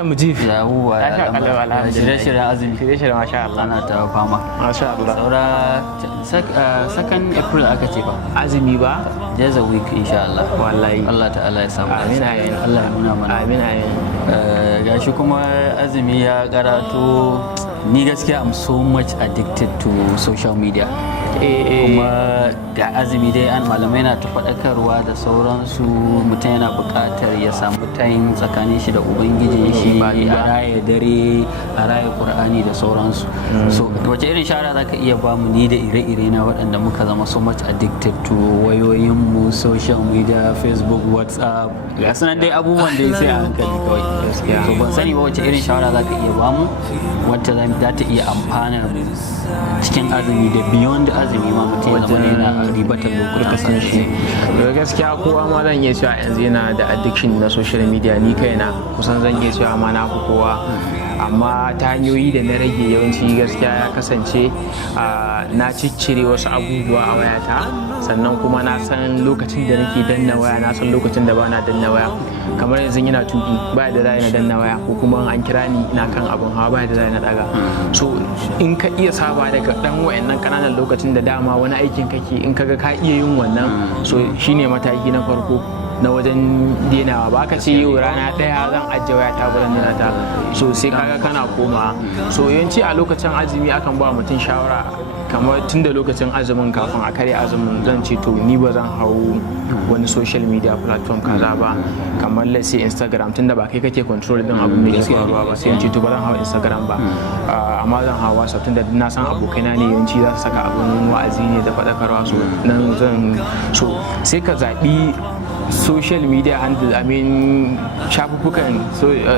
ya mujib yawwa shirye-shiryen azumi shirye-shiryen masha Allah ana ta fama masha Allah saura second April aka ce ba azumi ba there's a week insha Allah wallahi Allah ta'ala ya samu amin amin Allah ya nuna mana amin amin gashi kuma azumi ya karato ni gaskiya I'm so much addicted to social media kuma ga azumi dai an malamai na ta faɗakarwa da sauransu mutum yana buƙatar ya samu time tsakanin shi da ubangijin shi a raya dare a raya ƙur'ani da sauransu so wace irin shara za ka iya ba mu ni da ire-ire na waɗanda muka zama so much addicted to wayoyinmu social media facebook whatsapp ga sunan dai abubuwan da sai a hankali kawai so ban sani ba wace irin shawara za ka iya ba mu wacce za ta iya amfana cikin azumi da beyond azumi ma mutum ya zama yana ribatar lokutan shi. Gaskiya kowa ma zan iya cewa yanzu yana da addiction na social media ni kaina kusan zan iya cewa ma na fi kowa amma ta hanyoyi da na rage yawanci gaskiya ya kasance na ciccire wasu abubuwa a wayata sannan kuma na san lokacin da nake danna waya na san lokacin da bana danna waya kamar yanzu ina tuki ba da na danna waya ko kuma an kira ni ina kan abun hawa ba da na daga so in ka iya saba daga dan wayannan kananan lokacin da dama wani aikin kake in kaga ka iya yin wannan so shine mataki na farko na wajen denawa ba ka ce yau rana daya zan ajiye waya ta gudan dena ta so sai kaga kana koma so yawanci a lokacin azumi akan ba mutum shawara kamar tun da lokacin azumin kafin a karya azumin zan ce to ni ba zan hau wani social media platform kaza ba kamar let's say Instagram tun da ba kai kake control din abin da yake faruwa ba sai in ce to ba zan hau Instagram ba amma zan hau WhatsApp tun da na san abokaina ne yawanci za su saka abin wa'azi ne da faɗakarwa so nan zan so sai ka zaɓi social media handle shafuffukan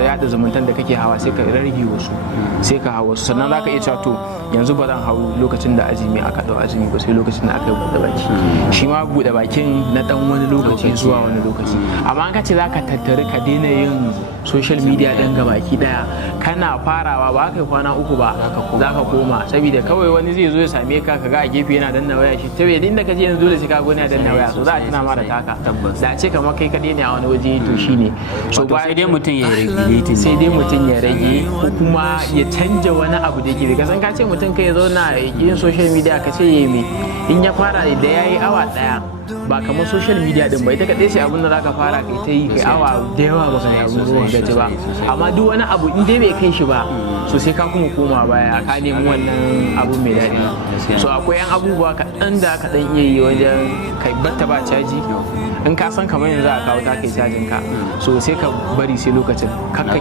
yada zumuntan da kake hawa sai ka rarrage wasu sai ka hawa wasu sannan za ka iya cewa to yanzu ba zan hau lokacin da azumi aka dau azumi ba sai lokacin da aka yi buɗe baki shi ma buɗe bakin na dan wani lokaci zuwa wani lokaci amma an kace za ka tattari ka daina yin social media ɗin ga baki daya kana farawa ba ka yi kwana uku ba za ka koma saboda kawai wani zai zo ya same ka kaga a gefe yana danna waya shi saboda inda ka je yanzu dole sai ka gona danna waya so za a tuna mara taka da ce kamar kai kaɗai ne a wani waje to shine so ba sai dai mutum ya rage sai dai mutum ya rage ko kuma ya canja wani abu da yake ka san ka ce mutum kai ya zauna yin social media ka ce yayi me in ya fara da yayi awa daya ba kamar social media din ba ita kadai sai abin da zaka fara kai ta yi kai awa da yawa ba kai abu ruwan gaji ba amma duk wani abu in dai bai kai shi ba so sai ka kuma koma baya ka nemi wannan abu mai daɗi so akwai yan abubuwa kaɗan da ka ɗan iya yi wajen kai batta ba caji in ka san kamar yanzu a kawo ta kai cajin ka so sai ka bari sai lokacin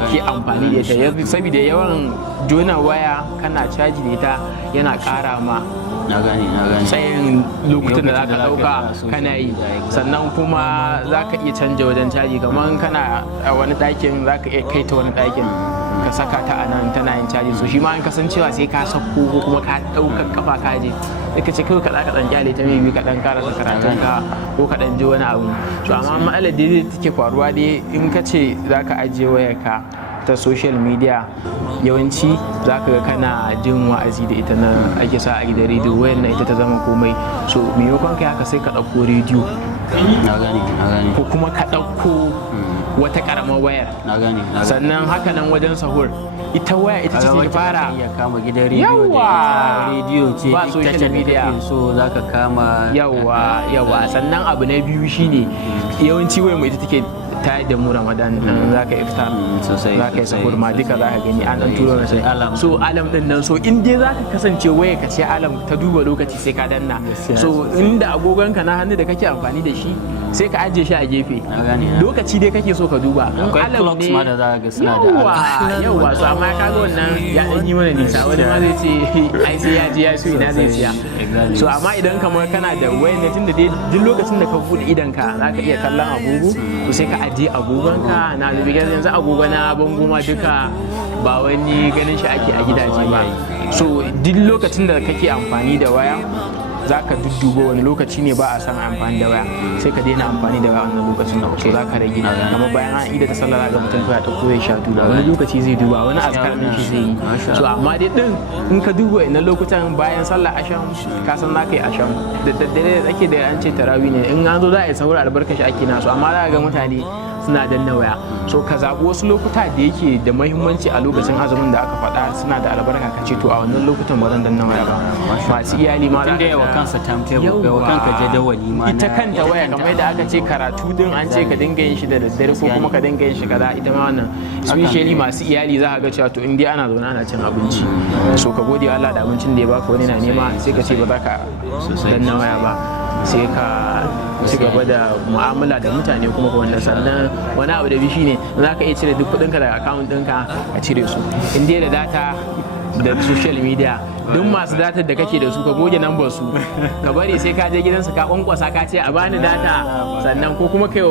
ke amfani da ita saboda yawan jona waya kana caji da ita yana ƙara ma na gani tsayin lokutan da zaka dauka kana yi sannan kuma zaka iya canja wajen caji kamar kana a wani ɗakin zaka iya kai ta wani ɗakin ka saka ta a nan tana yin caji so shi ma an kasancewa sai ka sako ko kuma ka ɗaukar kafa ka je sai ka ce kawai ka ɗan kyale ta mai ka ɗan karasa karatun ka ko ka ɗan ji wani abu so amma matsalar da take faruwa dai in ka ce zaka ajiye wayarka ta social media yawanci za ka ga kana jin wa'azi da ita na ake sa a gidan rediyo wayar na ita ta zama komai so maimakon kai haka sai ka ɗauko rediyo na gani ko kuma ka ɗauko wata ƙaramar wayar sannan haka nan wajen sahur ita waya ita ce ta fara ya kama gidan rediyo ce ba social media so za ka kama yawa sannan abu na biyu shine yawanci wayar mu ita take ta da mu Ramadan nan za ka iftar sosai za ka yi sahur ma duka za ka gani an dan turo sai so alam din nan so in dai za ka kasance waya ka ce alam ta duba lokaci sai ka danna so inda agogon ka na hannu da kake amfani da shi sai ka ajiye shi a gefe lokaci dai kake so ka duba alam ne ma da za ka ga suna da yawa so amma ka ga wannan ya dan yi mana nisa wani ma zai ce ai sai ya je ya so ina zai siya so amma idan kamar kana da wayar ne tunda dai duk lokacin da ka bude idan ka za ka iya kallon agogo to sai ka ajiye agogonka na da yanzu agogo na bango ma duka ba wani ganin shi ake a gidaje ba so duk lokacin da kake amfani da waya za ka dudduba wani lokaci ne ba a san amfani da waya sai ka daina amfani da waya wannan lokacin so za ka rage kamar bayan an ida ta sallah ga mutum ya ta koya sha duba wani lokaci zai duba wani azkar din shi zai yi so amma dai din in ka duba ina lokutan bayan sallah asham ka san za ka yi asham da daddare da ake da an ce tarawih ne in an zo za a yi sahur albarkashi ake nasu amma za ga mutane suna danna waya so ka zaɓi wasu lokuta da yake da mahimmanci a lokacin azumin da aka faɗa suna da albarka ka ce to a wannan lokutan ba zan danna waya ba masu iyali ma tun da yawa kansa timetable yawa kanka jadawali ma ita kanta waya kamar yadda aka ce karatu din an ce ka dinga yin shi da daddare ko kuma ka dinga yin shi kaza ita ma wannan especially masu iyali za ka ga cewa to in dai ana zaune ana cin abinci so ka gode wa Allah da abincin da ya baka wani na nema sai ka ce ba za ka danna waya ba sai ka ci gaba da mu'amala da mutane kuma ga wannan sannan wani abu da bi shine za ka iya cire duk kudinka daga account ɗinka a cire su in dai da data da social media duk masu datar da kake da su ka goge number su ka bari sai ka je gidansu ka kwankwasa ka ce a bani data sannan ko kuma kai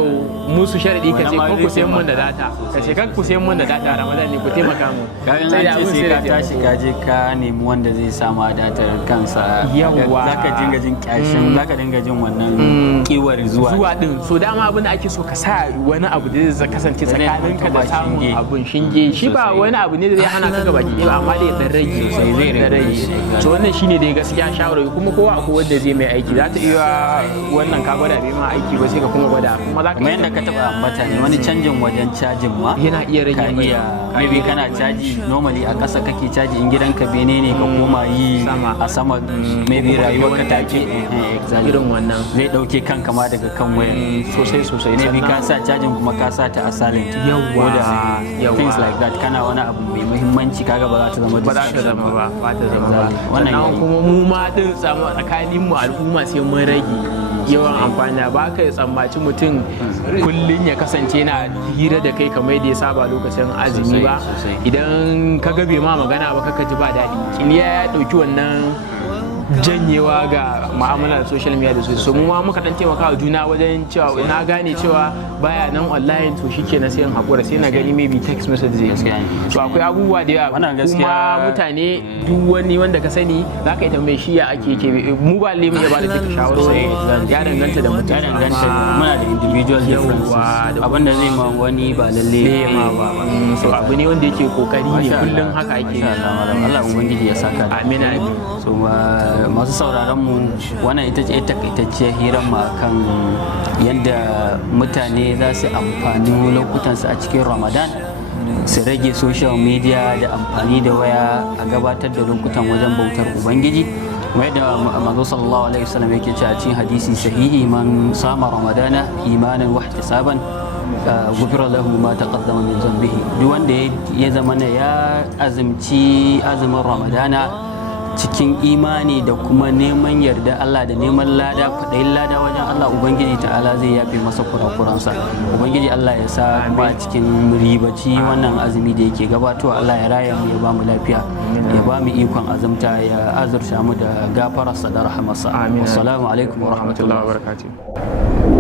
musu sharadi ka ce ko ku sayan mun da data ka ce kan ku sayan mun da data Ramadan ne ku taimaka mu sai da sai ka tashi ka je ka nemi wanda zai sama datar kansa yawa zaka dinga jin kyashin zaka dinga jin wannan kiwar zuwa din so dama abin da ake so ka sa wani abu da zai kasance tsakaninka da samun abun shinge shi ba wani abu ne da zai hana ka gaba ki ba amma dai dan rage sai zai rage so wannan shine dai gaskiya shawarwari kuma kowa akwai wanda zai mai aiki za ta iya wannan ka gwada bai ma aiki ba sai ka kuma gwada kuma za ka kuma yadda ka taba ambata ne wani canjin wajen cajin ma yana iya rage ka iya maybe kana caji normally a ƙasa kake caji in gidanka bene ne ka koma yi a sama maybe rayuwar ka take irin wannan zai dauke kanka ma daga kan waya sosai maybe ka sa cajin kuma ka sa ta a silent ko da things like that kana wani abu mai muhimmanci kaga ba za ta zama ba ta zama ba wannan kuma mu ma din tsakanin mu al'umma sai mun rage yawan amfani ba ka tsammaci mutum kullun ya kasance na hira da kai kamar da ya saba lokacin azumi ba idan ka gabe ma magana ba ka ji ba daɗi kiliya ya ɗauki wannan janyewa ga ma'amala da social media da so mu ma muka dan taimaka wa juna wajen cewa na gane cewa baya nan online to shike na sai in hakura sai na gani maybe text message zai so akwai abubuwa da yawa kuma mutane duk wani wanda ka sani zaka yi tambaye shi ya ake mu ba lalle mu ya ba da duka shawarwari ya danganta da mutum ya danganta muna da individual differences abinda zai ma wani ba lalle ma ba so abu ne wanda yake kokari ne kullum haka ake Allah ubangiji ya saka amin amin so masu sauraron mu wannan ita ce takaitacciyar hirar mu akan yadda mutane za su amfani lokutansu a cikin Ramadan su rage social media da amfani da waya a gabatar da lokutan wajen bautar ubangiji mai da manzo sallallahu alaihi wasallam yake cewa cikin hadisi sahihi man sama ramadana imanan wa ihtisaban gufira lahu ma taqaddama min dhanbihi duk wanda ya zama ya azumci azumin ramadana cikin imani da kuma neman yarda Allah da neman lada kwaɗayin lada wajen Allah Ubangiji ta'ala zai yafe masa kurakuransa Ubangiji Allah ya sa ba cikin ribaci wannan azumi da yake gabatowa Allah ya raya mu ya ba mu lafiya ya ba mu ikon azumta ya azurta mu da gafararsa da rahamarsa assalamu alaikum wa rahmatullahi wa barakatuh